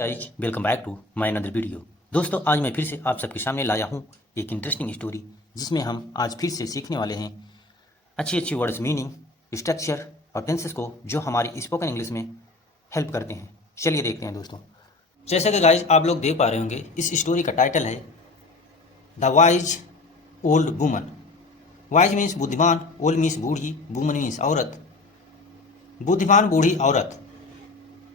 Guys welcome back to my another video. दोस्तों आज मैं फिर से आप सबके सामने लाया हूँ एक इंटरेस्टिंग स्टोरी जिसमें हम आज फिर से सीखने वाले हैं अच्छी अच्छी वर्ड्स मीनिंग, स्ट्रक्चर और टेंसेस को जो हमारी स्पोकन इंग्लिश में हेल्प करते हैं। चलिए देखते हैं दोस्तों। जैसे कि गाइज आप लोग देख पा रहे होंगे, इस स्टोरी का टाइटल है the wise old woman. Wise means बुद्धिमान, ओल्ड मीन्स बूढ़ी, वुमन मीन्स औरत, बुद्धिमान बूढ़ी औरत।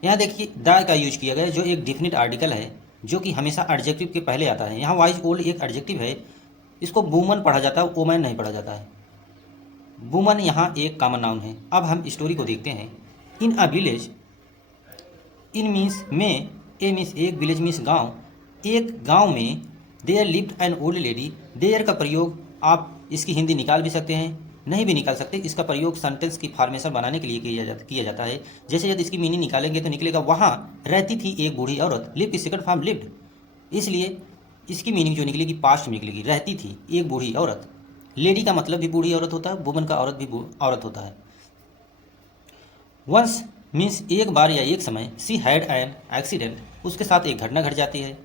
यहाँ देखिए द का यूज किया गया है जो एक डिफिनिट आर्टिकल है जो कि हमेशा एडजेक्टिव के पहले आता है। यहाँ वाइज ओल्ड एक एडजेक्टिव है, इसको वुमन पढ़ा जाता है, वोमैन नहीं पढ़ा जाता है। वुमन यहाँ एक कॉमन नाउन है। अब हम स्टोरी को देखते हैं। इन अ विलेज, इन मीन्स में, ए मीन्स एक, विलेज मीन्स गांव, एक गांव में there lived an old lady. There का प्रयोग आप इसकी हिंदी निकाल भी सकते हैं, नहीं भी निकाल सकते। इसका प्रयोग सेंटेंस की फॉर्मेशन बनाने के लिए किया जाता है। जैसे यदि इसकी मीनिंग निकालेंगे तो निकलेगा वहाँ रहती थी एक बूढ़ी औरत। लिव की सेकंड फॉर्म लिव्ड, इसलिए इसकी मीनिंग जो निकलेगी पास्ट में निकलेगी। रहती थी एक बूढ़ी औरत। लेडी का मतलब भी बूढ़ी औरत होता है, वुमन का औरत भी औरत होता है। वंस मीन्स एक बार या एक समय। सी हैड एन एक्सीडेंट, उसके साथ एक घटना घट जाती है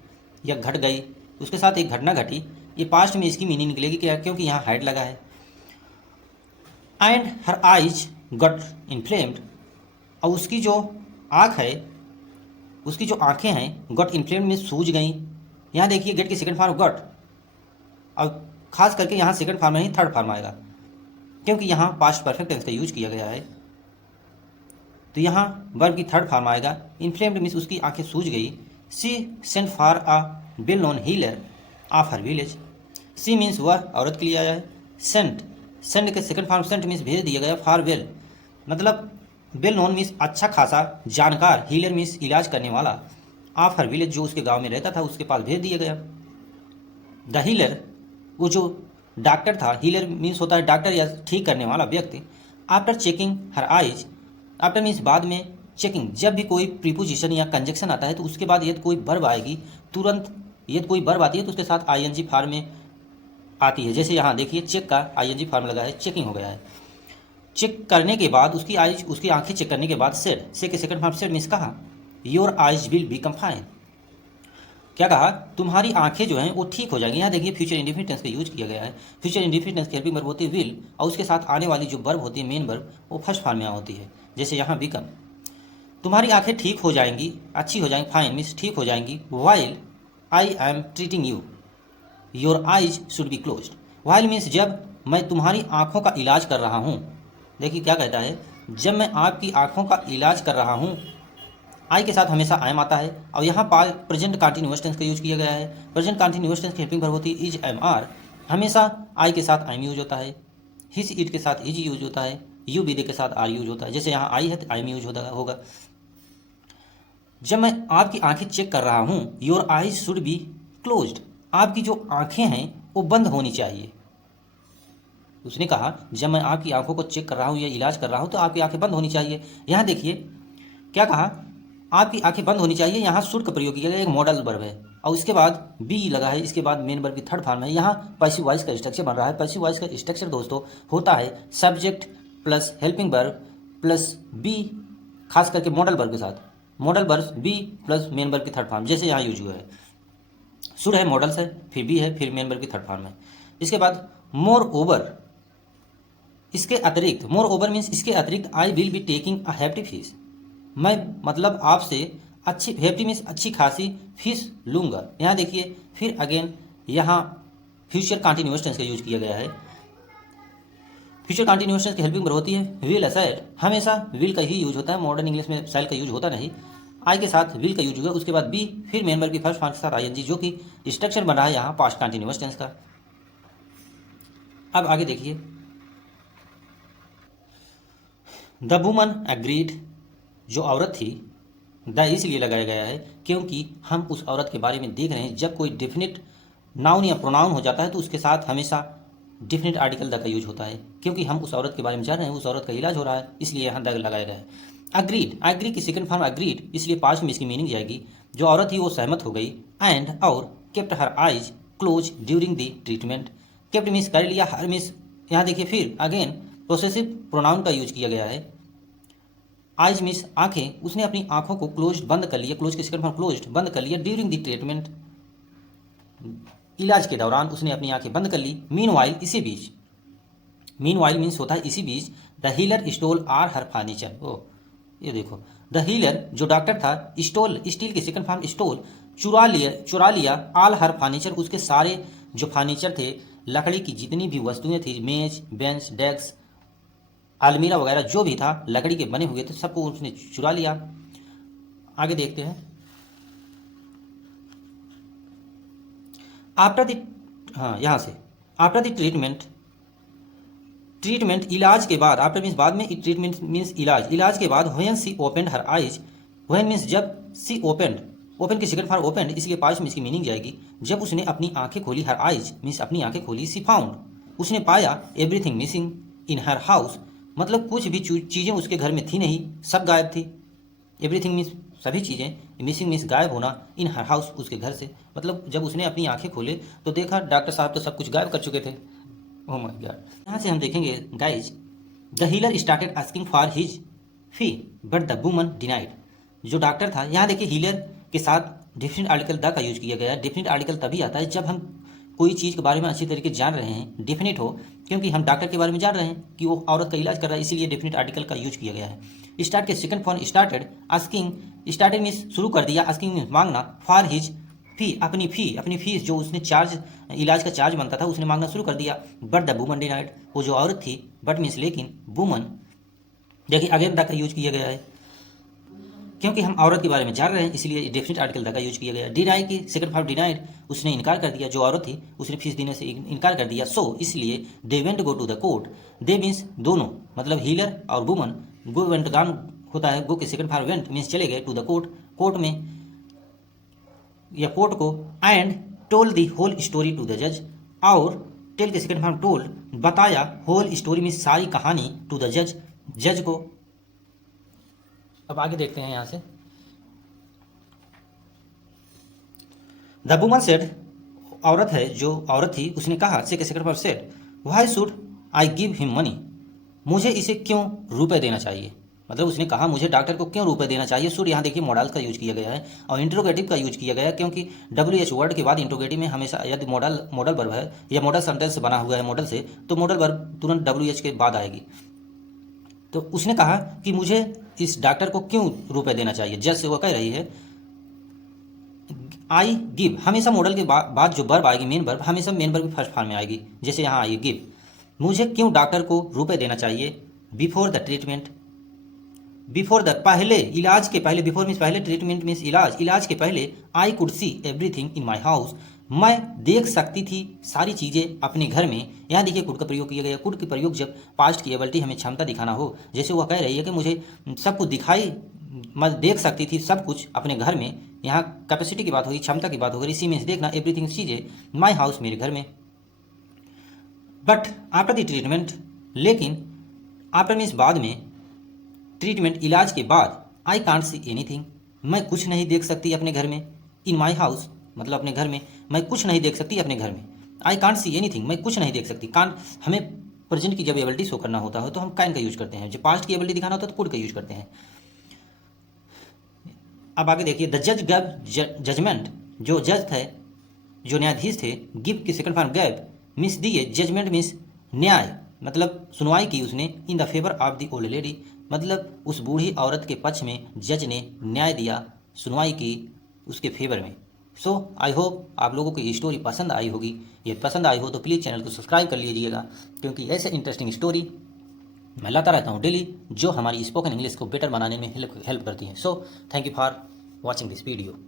या घट गई, उसके साथ एक घटना घटी। ये पास्ट में इसकी मीनिंग निकलेगी क्या, क्योंकि यहाँ हैड लगा है। And her eyes got inflamed, और उसकी जो आँख है, उसकी जो आँखें हैं गट इन्फ्लेम्ड में सूज गई। यहाँ देखिए गेट की सेकंड फॉर्म गट, और खास करके यहाँ सेकंड फॉर्म नहीं थर्ड फॉर्म आएगा, क्योंकि यहाँ पास्ट परफेक्ट टेंस का यूज किया गया है। तो यहाँ वर्ब की थर्ड फॉर्म आएगा। इन्फ्लेम्ड मीन्स उसकी आंखें सूज गई। She sent for a well known healer of her village. She means वह औरत के लिए आया है। सेंट, सेंट के सेकंड फॉर्म सेंट मीन्स भेज दिया गया। फॉर वेल मतलब वेल नोन मीन्स अच्छा खासा जानकार, हीलर मीन्स इलाज करने वाला, ऑफ हर विलेज जो उसके गांव में रहता था उसके पास भेज दिया गया। द हीलर, वो जो डॉक्टर था, हीलर मीन्स होता है डॉक्टर या ठीक करने वाला व्यक्ति। After checking her eyes, after means बाद में, चेकिंग जब भी कोई प्रीपोजिशन या कंजक्शन आता है तो उसके बाद यदि कोई वर्ब आएगी तुरंत, यदि कोई वर्ब आती है तो उसके साथ आईएनजी फॉर्म में आती है। जैसे यहाँ देखिए चेक का आईएनजी फॉर्म लगा है, चेकिंग हो गया है। चेक करने के बाद उसकी आइज, उसकी आंखें चेक करने के बाद सेड, से के सेकंड फॉर्म सेड मीन्स कहा your eyes will become fine. क्या कहा, तुम्हारी आंखें जो हैं वो ठीक हो जाएंगी। यहाँ देखिए फ्यूचर इंडेफिनिट टेंस का यूज किया गया है। फ्यूचर इंडेफिनिट टेंस की हेल्पिंग वर्ब होती है विल, और उसके साथ आने वाली जो वर्ब होती है मेन वर्ब वो फर्स्ट फॉर्म में होती है। जैसे यहाँ बिकम, तुम्हारी आंखें ठीक हो जाएंगी, अच्छी हो जाएंगी, फाइन मीन्स ठीक हो जाएंगी। While I am treating you, your eyes should be closed. While means जब मैं तुम्हारी आंखों का इलाज कर रहा हूँ। देखिए क्या कहता है, जब मैं आपकी आंखों का इलाज कर रहा हूँ। आई के साथ हमेशा आई आता है, और यहाँ पर प्रेजेंट कंटिन्यूअस टेंस का यूज किया गया है। प्रेजेंट कंटिन्यूअस टेंस की हेल्पिंग वर्ब होती है इज एम आर, हमेशा आई के साथ एम यूज होता है, हिज इट के साथ इज यूज होता है, यू बी दे के साथ आर यूज होता है। जैसे यहाँ आई है तो आई में यूज होगा। जब मैं आपकी आंखें चेक कर रहा हूँ, your eyes should be closed, आपकी जो आंखें हैं वो बंद होनी चाहिए। उसने कहा जब मैं आपकी आंखों को चेक कर रहा हूँ या इलाज कर रहा हूँ तो आपकी आंखें बंद होनी चाहिए। यहाँ देखिए क्या कहा, आपकी आंखें बंद होनी चाहिए। यहाँ शुड का प्रयोग किया गया, एक मॉडल वर्ब है और उसके बाद बी लगा है, इसके बाद मेन वर्ब की थर्ड फॉर्म है। यहाँ पैसिव वॉइस का स्ट्रक्चर बन रहा है। पैसिव वॉइस का स्ट्रक्चर दोस्तों होता है subject plus helping verb plus be, खास करके मॉडल वर्ब के साथ, modal verb be plus main verb की थर्ड फॉर्म, जैसे यहाँ यूज हुआ है। शुड है, मॉडल्स है, फिर बी है, फिर मेन वर्ब की थर्ड फॉर्म है। इसके बाद मोर ओवर, इसके अतिरिक्त, मोर ओवर मीन्स इसके अतिरिक्त, I will be taking a happy fish, मैं मतलब आपसे अच्छी, हैप्पी मीन्स अच्छी खासी, फिश लूँगा। यहाँ देखिए फिर अगेन यहाँ फ्यूचर कंटिन्यूअस टेंस का यूज किया गया है। फ्यूचर कंटिन्यूअस टेंस की हेल्पिंग वर्ब होती है विल असाइड, हमेशा विल का ही यूज होता है, मॉडर्न इंग्लिश में शैल का यूज होता नहीं। आई के साथ विल का यूज हुआ, उसके बाद बी, फिर मेन वर्ब की फर्स्ट फॉर्म के साथ आईएनजी, जो कि स्ट्रक्चर बन रहा है यहाँ पास्ट कंटिन्यूअस टेंस का। अब आगे देखिए, द वुमन एग्रीड, जो औरत थी, द इसलिए लगाया गया है क्योंकि हम उस औरत के बारे में देख रहे हैं। जब कोई डेफिनेट नाउन या प्रोनाउन हो जाता है तो उसके साथ हमेशा डेफिनेट आर्टिकल द का यूज होता है, क्योंकि हम उस औरत के बारे में जान रहे हैं, उस औरत का इलाज हो रहा है, इसलिए यहाँ द लगाया गया है। अग्रीड, एग्री की सेकंड फॉर्म अग्रीड, इसलिए पास्ट में इसकी मीनिंग जाएगी जो औरत थी वो सहमत हो गई। एंड और kept her eyes close during the treatment, kept means कर लिया, हर मीन्स, यहाँ देखिए फिर अगेन प्रोसेसिव प्रोनाउन का यूज किया गया है। आइज मीन्स आंखें, उसने अपनी आंखों को क्लोज बंद कर लिया, क्लोज के सेकंड फॉर्म क्लोज बंद कर लिया ड्यूरिंग द ट्रीटमेंट, इलाज के दौरान उसने अपनी आंखें बंद कर ली। मीनवाइल इसी बीच, मीनवाइल मीन्स होता है इसी बीच, the healer stole all her furniture. ओ ये देखो, द हीलर जो डॉक्टर था, स्टोल स्टील के सेकंड फॉर्म स्टोल, चुरा लिया आल हर फर्नीचर, उसके सारे जो फर्नीचर थे, लकड़ी की जितनी भी वस्तुएं थी, मेज बेंच डेस्क अलमीरा वगैरह जो भी था लकड़ी के बने हुए थे, सबको उसने चुरा लिया। आगे देखते हैं। आफ्टर द, हाँ यहाँ से, आफ्टर द ट्रीटमेंट, ट्रीटमेंट इलाज के बाद, आफ्टर मीन्स बाद में, ट्रीटमेंट मीन्स इलाज, इलाज के बाद, when she opened her eyes, when means जब, सी ओपेंड, ओपन की सेकंड फॉर्म ओपेंड, इसलिए पास्ट में इसकी मीनिंग जाएगी जब उसने अपनी आंखें खोली, हर आइज मीन्स अपनी आंखें खोली, सी फाउंड उसने पाया, everything missing in her house, मतलब कुछ भी चीज़ें उसके घर में थी नहीं, सब गायब थी। एवरीथिंग मीन्स सभी चीज़ें, मिसिंग मीन्स गायब होना, इन हर हाउस उसके घर से, मतलब जब उसने अपनी आंखें खोले तो देखा डॉक्टर साहब तो सब कुछ गायब कर चुके थे। Oh my God. यहाँ से हम देखेंगे guys, the healer started asking for his fee but the woman denied. जो डॉक्टर था, यहाँ देखिए हीलर के साथ डिफरेंट आर्टिकल द का यूज किया गया है। डिफरेंट आर्टिकल तभी आता है जब हम कोई चीज़ के बारे में अच्छी तरीके जान रहे हैं, डेफिनेट हो, क्योंकि हम डॉक्टर के बारे में जान रहे हैं कि वो औरत का इलाज कर रहा है, इसीलिए डेफिनेट आर्टिकल का यूज किया गया है। स्टार्ट के second form started, asking, started means शुरू कर दिया, आस्किंग मीन्स मांगना, फॉर हिज फी अपनी फीस जो उसने चार्ज, इलाज का चार्ज बनता था, उसने मांगना शुरू कर दिया। बट द वुमन डिनाइड, वो जो औरत थी, बट मीन्स लेकिन, वुमन, देखिए अगेन द का यूज किया गया है, क्योंकि हम औरत के बारे में जान रहे हैं इसलिए डेफिनेट आर्टिकल द का यूज किया गया। डिनाई की सेकंड फॉर्म डिनाइड, उसने इनकार कर दिया, जो औरत थी उसने फीस देने से इनकार कर दिया। सो इसलिए they went go to the court, they means दोनों, मतलब हीलर और वुमन, गो वेंट गान होता है, गो के सेकंड फॉर्म वेंट मीन्स चले गए, टू द कोर्ट, कोर्ट में या कोर्ट को, and told the whole story to the जज, और टेल के सेकंड फॉर्म टोल्ड, बताया, होल स्टोरी में सारी कहानी, टू द जज, जज को। अब आगे देखते हैं यहाँ से। द वुमन सेड, औरत है जो औरत थी उसने कहा, से के second form said, why should I give him money, मुझे इसे क्यों रुपए देना चाहिए, मतलब उसने कहा मुझे डॉक्टर को क्यों रुपए देना चाहिए। शुड यहाँ देखिए मॉडल का यूज किया गया है और इंट्रोगेटिव का यूज किया गया है, क्योंकि WH वर्ड के बाद इंट्रोगेटिव में हमेशा, यदि मॉडल वर्ब है या मॉडल सेंटेंस बना हुआ है मॉडल से, तो मॉडल वर्ब तुरंत WH के बाद आएगी। तो उसने कहा कि मुझे इस डॉक्टर को क्यों रुपए देना चाहिए। जज से वो कह रही है, आई गिव, हमेशा मॉडल के बाद जो वर्ब आएगी, मेन वर्ब, हमेशा मेन वर्ब फर्स्ट फॉर्म में आएगी, जैसे यहाँ आई गिव, मुझे क्यों डॉक्टर को रुपए देना चाहिए। Before the treatment, before the, पहले, इलाज के पहले, बिफोर मीन्स पहले, ट्रीटमेंट मीन्स इलाज, इलाज के पहले, I could see everything in my house, मैं देख सकती थी सारी चीज़ें अपने घर में। यहाँ देखिए कुड का प्रयोग किया गया। कुड का प्रयोग जब पास्ट की एबिलिटी, हमें क्षमता दिखाना हो, जैसे वह कह रही है कि मुझे सब कुछ दिखाई, मैं देख सकती थी सब कुछ अपने घर में, यहाँ कैपेसिटी की बात होगी, क्षमता की बात होगी, इसी में देखना, एवरीथिंग चीज़ें, माई हाउस मेरे घर में। बट आफ्टर द ट्रीटमेंट, लेकिन आफ्टर मीन्स बाद में, ट्रीटमेंट इलाज के बाद, आई कांट सी एनीथिंग, मैं कुछ नहीं देख सकती अपने घर में, इन माई हाउस मतलब अपने घर में, मैं कुछ नहीं देख सकती अपने घर में। आई कांट सी एनीथिंग, मैं कुछ नहीं देख सकती। कांट, हमें प्रेजेंट की जब एबिलिटी शो करना होता है तो हम कैन का यूज करते हैं, जब पास्ट की एबिलिटी दिखाना होता है तो कुड का यूज करते हैं। अब आगे देखिए, द जज गैव जजमेंट, जो जज थे, जो न्यायाधीश थे, गिव की सेकंड फॉर्म गैव मीन्स दिए, जजमेंट मीन्स न्याय, मतलब सुनवाई की उसने, in the favour of the old lady, मतलब उस बूढ़ी औरत के पक्ष में जज ने न्याय दिया, सुनवाई की उसके फेवर में। सो आई होप आप लोगों को ये स्टोरी पसंद आई होगी। ये पसंद आई हो तो प्लीज़ चैनल को सब्सक्राइब कर लीजिएगा, क्योंकि ऐसे इंटरेस्टिंग स्टोरी मैं लाता रहता हूँ डेली, जो हमारी स्पोकन इंग्लिश को बेटर बनाने में हेल्प करती हैं। So thank you for watching this video.